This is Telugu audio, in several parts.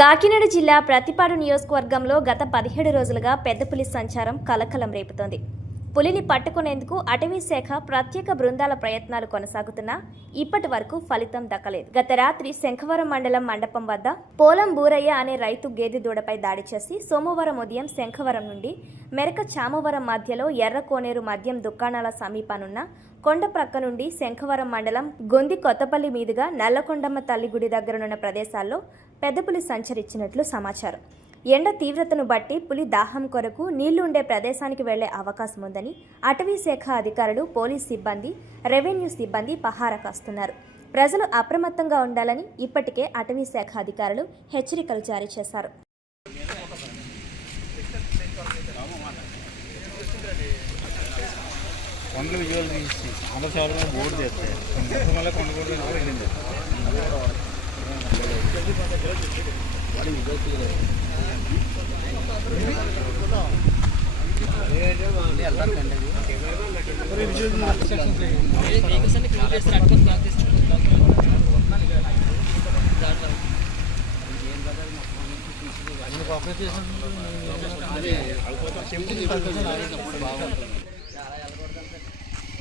కాకినాడ జిల్లా ప్రతిపాడు నియోజకవర్గంలో గత 17 రోజులుగా పెద్ద పులి సంచారం కలకలం రేపుతోంది. పులిని పట్టుకునేందుకు అటవీ శాఖ ప్రత్యేక బృందాల ప్రయత్నాలు కొనసాగుతున్నా ఇప్పటి వరకు ఫలితం దక్కలేదు. గత రాత్రి శంఖవరం మండలం మండపం వద్ద పోలం బూరయ్య అనే రైతు గేదె దూడపై దాడి చేసి సోమవారం ఉదయం శంఖవరం నుండి మెరక చామవరం మధ్యలో ఎర్రకోనేరు మద్యం దుకాణాల సమీపానున్న కొండ ప్రక్క నుండి శంఖవరం మండలం గొంది కొత్తపల్లి మీదుగా నల్లకొండమ్మ తల్లి గుడి దగ్గరనున్న ప్రదేశాల్లో పెద్ద పులి సంచరించినట్లు సమాచారం. ఎండ తీవ్రతను బట్టి పులి దాహం కొరకు నీళ్లు ఉండే ప్రదేశానికి వెళ్లే అవకాశం ఉందని అటవీ శాఖ అధికారులు, పోలీస్ సిబ్బంది, రెవెన్యూ సిబ్బంది పహారా కాస్తున్నారు. ప్రజలు అప్రమత్తంగా ఉండాలని ఇప్పటికే అటవీ శాఖ అధికారులు హెచ్చరికలు జారీ చేశారు. కొండలు విజువల్ తీసి ఆంధ్రశాలలో బోర్డు చేస్తే మళ్ళీ కొండ బోర్డు వెళ్ళింది.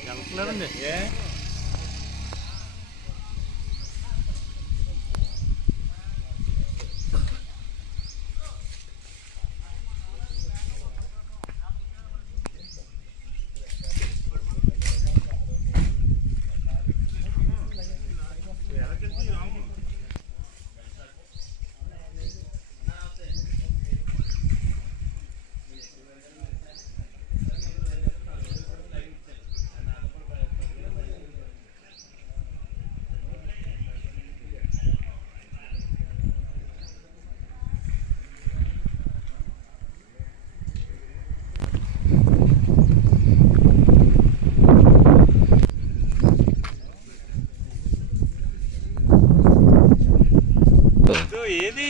వెళ్తలేదండి. ఏది